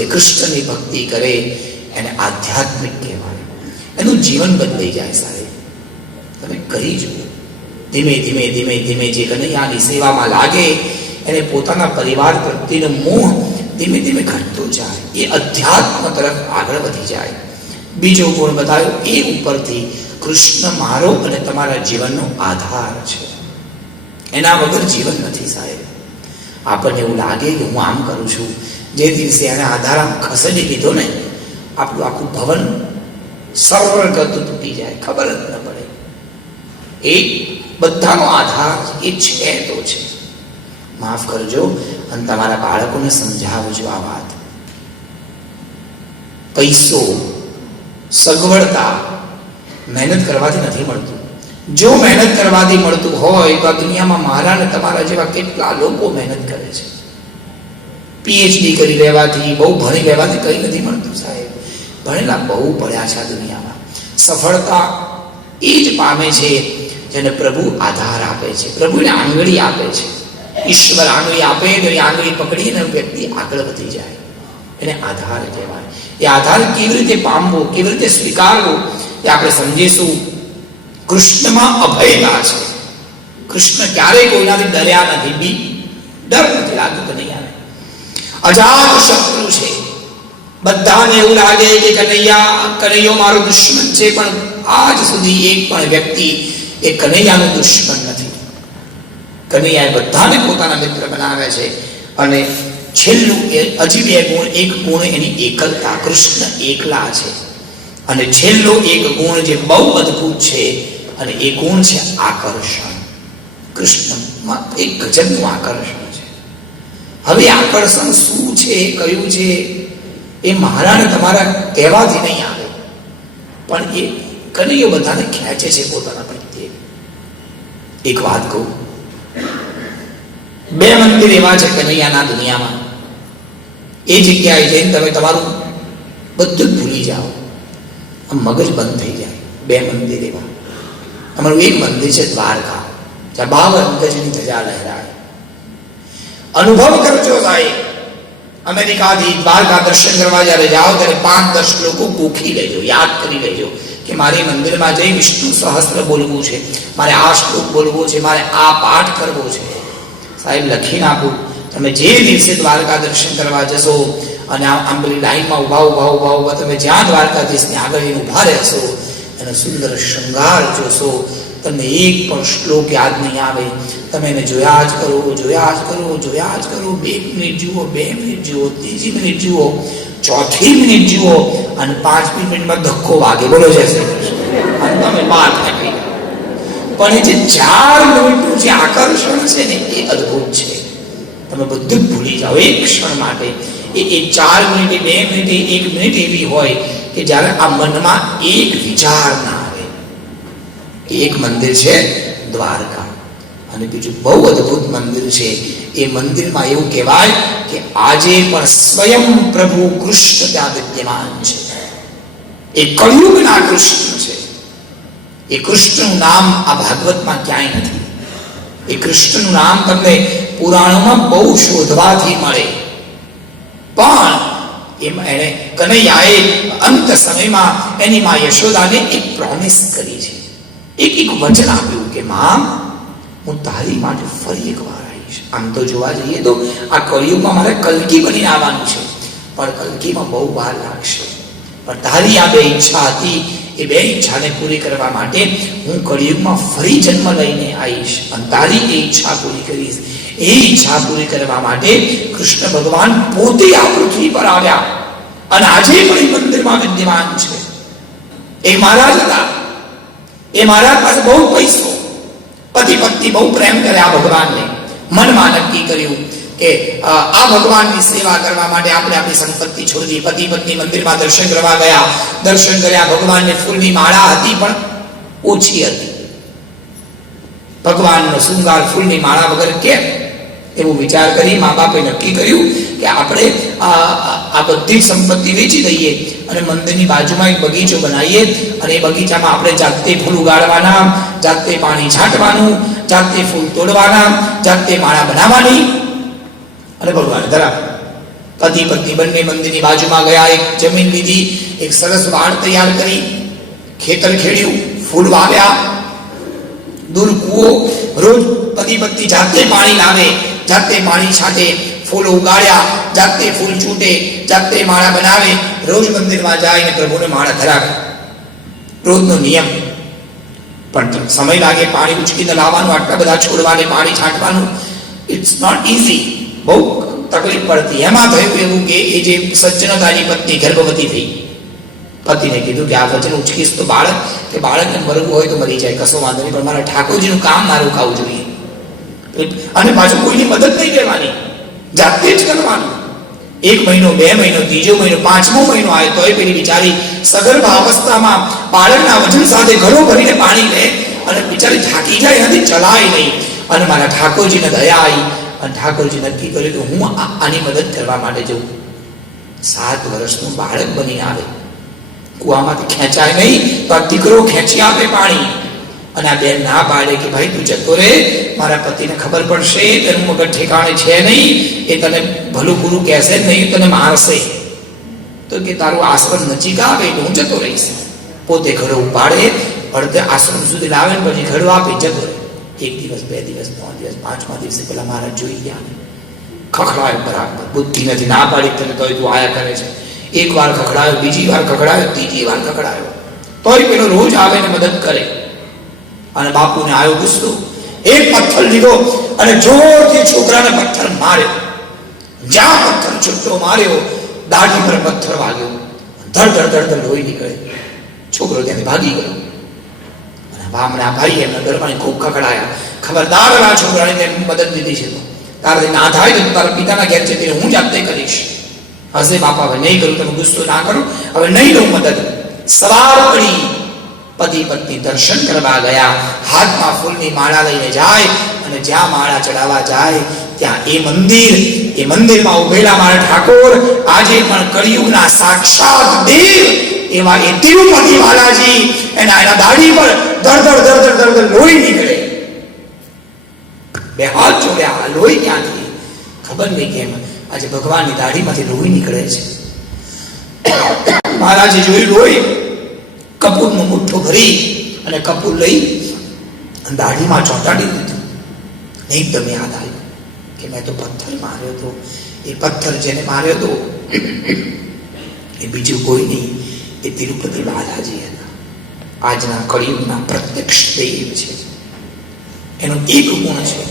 જે કૃષ્ણની ભક્તિ કરે એને આધ્યાત્મિક કહેવાય. એનું જીવન બદલાઈ જાય. સાહેબ તમે કરી જુઓ. ધીમે ધીમે ધીમે ધીમે જે કનૈયાની સેવામાં લાગે એને પોતાના પરિવાર પ્રત્યેનો મોહ ધીમે ધીમે ઘટતો જાય. એ અધ્યાત્મ તરફ આગળ વધી જાય. બીજો ગુણ બતાવ્યો એ ઉપરથી કૃષ્ણ મારો અને તમારા જીવનનો આધાર છે. એના વગર જીવન નથી. સાહેબ આપણને એવું લાગે કે હું આમ કરું છું, જે દિવસે એને આધાર આમ ખસેડી લીધો ને આપણું આખું ભવન સરળ કરતું તૂટી જાય, ખબર જ ન પડે. એ બધાનો આધાર એ છે તો છે. માફ કરજો અને તમારા બાળકોને સમજાવજો આ વાત. પૈસો, સગવડતા મહેનત કરવાથી નથી મળતું. જો મહેનત કરવાથી મળતું હોય તો આ દુનિયામાં મારા ને તમારા જેવા કેટલા લોકો મહેનત કરે છે. પીએચડી કરી લેવાથી, બહુ ભણી લેવાથી કંઈ નથી મળતું. સાહેબ ભણેલા બહુ પડ્યા છે આ દુનિયામાં. સફળતા એ જ પામે છે જેને પ્રભુ આધાર આપે છે, પ્રભુને આંગળી આપે છે. ઈશ્વર આંગળી આપે તો એ આંગળી પકડીને વ્યક્તિ આગળ વધી જાય. એને આધાર કહેવાય. એ આધાર કેવી રીતે પામવો, કેવી રીતે સ્વીકારવો એ આપણે સમજીશું. કૃષ્ણમાં અભયતા છે. કૃષ્ણ ક્યારેય કોઈનાથી ડર્યા નથી. ડર નથી લાગતો કનૈયાને. અજાત શત્રુ છે. બધાને એવું લાગે કે કનૈયો મારો દુશ્મન છે, પણ આજ સુધી એક પણ વ્યક્તિ એ કનૈયાનો દુશ્મન નથી. કનૈયાએ બધાને પોતાના મિત્ર બનાવ્યા છે. અને છેલ્લું એ હજી બે ગુણ. એક ગુણ એની એકલતા, કૃષ્ણ એકલા છે. અને છેલ્લો એક ગુણ જે બહુ અદ્ભુત છે અને એ ગુણ છે આકર્ષણ. કૃષ્ણમાં એક ગજબનું આકર્ષણ છે. હવે આકર્ષણ શું છે, કયું છે, એ મારા ને તમારા કહેવાથી નહીં આવે, પણ એ કનૈયો બધાને ખેંચે છે પોતાના પ્રત્યે. એક વાત કહું, બે મંદિર એવા છે કનૈયાના દુનિયામાં. એ જગ્યાએ જઈને તમે તમારું બધું જ ભૂલી જાઓ, મગજ બંધ થઈ જાય. બે મંદિર એવા. અમારું એક મંદિર છે દ્વારકા, જ્યાં 52 ગજની ધજા લહેરાય. અનુભવ કરજો સાહેબ. અમેરિકાથી દ્વારકા દર્શન કરવા જયારે જાઓ ત્યારે 5-10 લોકો ગોખી લેજો, યાદ કરી લેજો કે મારે મંદિરમાં જઈ વિષ્ણુ સહસ્ત્ર બોલવું છે, મારે આ શ્લોક બોલવો છે, મારે આ પાઠ કરવો છે. સાહેબ લખીને આપું. તમે જે દિવસે દ્વારકા દર્શન કરવા જશો અને આમ પેલી લાઈનમાં ઉભા તમે જ્યાં દ્વારકાધીશની આગળ ઉભા રહેશો, એનો સુંદર શૃંગાર જોશો, તમને એક પણ શ્લોક યાદ નહીં આવે. તમે એને જોયા જ કરો. 2 મિનિટ જુઓ, 2 મિનિટ જુઓ, 3જી મિનિટ જુઓ, 4થી મિનિટ જુઓ અને 5મી મિનિટમાં ધક્કો વાગે. બોલો જય શ્રી કૃષ્ણ અને તમે બહાર નીકળી ગયા. પણ એ જે 4 મિનિટનું જે આકર્ષણ છે ને એ અદ્ભુત છે. તમે બધું જ ભૂલી જાઓ એક ક્ષણ માટે. એ 4 મિનિટ, 2 મિનિટ, 1 મિનિટ એવી હોય કે જ્યારે આ મનમાં એક વિચાર ના આવે. એક મંદિર છે દ્વારકા. અને બીજું બહુ અદ્ભુત મંદિર છે. એ મંદિરમાં એવું કહેવાય કે આજે પણ સ્વયં પ્રભુ કૃષ્ણ ત્યાં વિદ્યમાન છે. એ કળિયુગના કૃષ્ણ છે. એ કૃષ્ણનું નામ આ ભાગવતમાં ક્યાંય નથી. એ કૃષ્ણનું નામ તમને પુરાણોમાં બહુ શોધવાથી મળે. પણ એમાં એને કનૈયાએ અંત સમયમાં એની માં યશોદાને એક પ્રોમિસ કરી છે, એક વચન આપ્યું કે માં, હું તારી માટે ફરી એકવાર આવીશ. આમ તો જોવા જઈએ તો આ કળિયુગમાં મારે કલ્કી બનીને આવવાનું છે, પણ કલ્કીમાં બહુ વાર લાગશે. પણ તારી આ 2 ઈચ્છા હતી, એ 2 ઈચ્છાને પૂરી કરવા માટે હું કળિયુગમાં ફરી જન્મ લઈને આવીશ અને તારી એ ઈચ્છા પૂરી કરીશ. એ ઈચ્છા પૂરી કરવા માટે કૃષ્ણ ભગવાન પોતે આ પૃથ્વી પર આવ્યા અને આજે પણ એ મંદિરમાં વિદ્યમાન છે. એક મહારાજ હતા. એ મહારાજ પાસે બહુ પૈસો, પતિ પત્ની બહુ પ્રેમ કરે આ ભગવાનને. મનમાં નક્કી કર્યું કે આ ભગવાનની સેવા કરવા માટે આપણે આપણી સંપત્તિ છોડી. પતિ પત્ની મંદિરમાં દર્શન કરવા ગયા. દર્શન કર્યા. ભગવાનને ફૂલની માળા હતી પણ ઓછી હતી. ભગવાનનો શૃંગાર ફૂલની માળા વગર કેમ, એવું વિચાર કરી મા બાપે નક્કી કર્યું કે આપણે આ બધી સંપત્તિ વેચી દઈએ અને મંદિરની બાજુમાં એક બગીચો બનાવીએ અને એ બગીચામાં આપણે જાતે ફૂલ ઉગાડવાના, જાતે પાણી છાંટવાનું, જાતે ફૂલ તોડવાના, જાતે માળા બનાવવાની અને ભગવાન ધરાવવાના. પતિ પત્ની બંને મંદિરની બાજુમાં ગયા, એક જમીન લીધી, એક સરસ વાડ તૈયાર કરી, ખેતર ખેડ્યું, ફૂલ વાવ્યા, દૂર કૂવો, રોજ પતિ પત્ની જાતે પાણી લાવે, જાતે પાણી છાંટે, ફૂલો ઉગાડ્યા, જાતે ફૂલ છૂટે, જાતે માળા બનાવે, રોજ મંદિરમાં જાય પ્રભુને માળા ધરાવે, રોજનો નિયમ. પણ સમય લાગે પાણી ઉચકીને લાવવાનું, આટલા બધા છોડવાને પાણી છાંટવાનું, ઇટ્સ નોટ ઇઝી, બહુ તકલીફ પડતી. એમાં થયું એવું કે એ જે સજ્જનતાની પત્ની ગર્ભવતી થઈ. પતિને કીધું કે આ વચન ઉચકીશ તો બાળકને મરવું હોય તો મરી જાય, કશો વાંધો નહીં, પણ મારા ઠાકોરજીનું કામ મારું ખાવું જોઈએ. અને પાછું કોઈની મદદ નહીં લેવાની, જાતે જ કરવાનું. 1 મહિનો, 2 મહિનો, 3જો મહિનો, 5મો મહિનો આવે તોય પેલી બિચારી સગર્ભા અવસ્થામાં બાળકના વજન સાથે ઘડો ભરીને પાણી લે અને બિચારી થાકી જાય, એનાથી ચલાય નહીં. અને મારા ઠાકોરજીને દયા આવી અને ઠાકોરજી નક્કી કર્યું કે હું આની મદદ કરવા માટે જઉં. 7 વર્ષનું બાળક બની આવે, કુવામાંથી ખેંચાય નહીં તો આ દીકરો ખેંચી આપે પાણી. અને આ બેન ના પાડે કે ભાઈ તું જતો રે, મારા પતિને ખબર પડશે, તેનું મગજ ઠેકાણે છે નહીં, એ તને ભલું પૂરું કહેશે નહીં, તને મારશે. તો કે તારું આશ્રમ નજીક આવે તો હું જતો રહીશ. પોતે ઘડો ઉપાડે, અડધે આશ્રમ સુધી લાવે ને પછી ઘડો આપી જતો રહે. 1 દિવસ, 2 દિવસ, 3 દિવસ, 5મા દિવસે પેલા મહારાજ જોઈ ગયા, ખખડાયો બરાબર, બુદ્ધિ નથી, ના પાડી તને તોય તું આયા કરે છે. 1 વાર ખખડાયો, બીજી વાર ખખડાયો, ત્રીજી વાર ખખડાયો, તોય પેલો રોજ આવે ને મદદ કરે. અને બાપુને આવ્યો ગુસ્સો, એક પથ્થર લીધો અને જોરથી છોકરાને પથ્થર માર્યો. જ્યાં પથ્થર છૂટો માર્યો, દાઢી પર પથ્થર વાગ્યો, ધડ ધડ ધડ ધડ લોહી નીકળે. છોકરો ત્યાંથી ભાગી ગયો. અને બામણા ભાઈ એમના ઘરમાં ખૂબ ખખડાયા, ખબરદાર આ છોકરાને તેમ મદદ લીધી છે, તારાથી ના થાય તો તારા પિતાના ઘેર છે તે હું જાતે કરીશ. હશે બાપા, હવે નહીં કરું, તમે ગુસ્સો ના કરો, હવે નહીં લઉં મદદ. સવાર પડી, પતિ પત્ની દર્શન કરવા ગયા, હાથમાં ફૂલની માળા લઈને જાય અને જ્યાં માળા ચડાવવા જાય ત્યાં એ મંદિરમાં ઉભેલા મારા ઠાકોર, આજે પણ કળિયુગના સાક્ષાત દેવ એવા એ તિરુપતિ બાલાજી, એના દાઢી પર ધડ ધડ ધડ ધડ ધડ લોહી નીકળે. 2 હાથ જોડ્યા, લોહી ક્યાંથી ખબર નહીં કેમ આજે ભગવાનની દાઢીમાંથી લોહી નીકળે છે. મહારાજે જોયું લોહી, કપૂરનો મુઠ્ઠો ભરી અને કપૂર લઈ દાઢીમાં ચોંટાડી દીધું. નહીં તમે યાદ આવ્યું કે મેં તો પથ્થર માર્યો હતો. એ પથ્થર જેને માર્યો હતો એ બીજું કોઈ નહીં, એ તિરુપતિ બાલાજી હતા. આજના કળિયુગના પ્રત્યક્ષ દેવ છે. એનો એક ગુણ છે,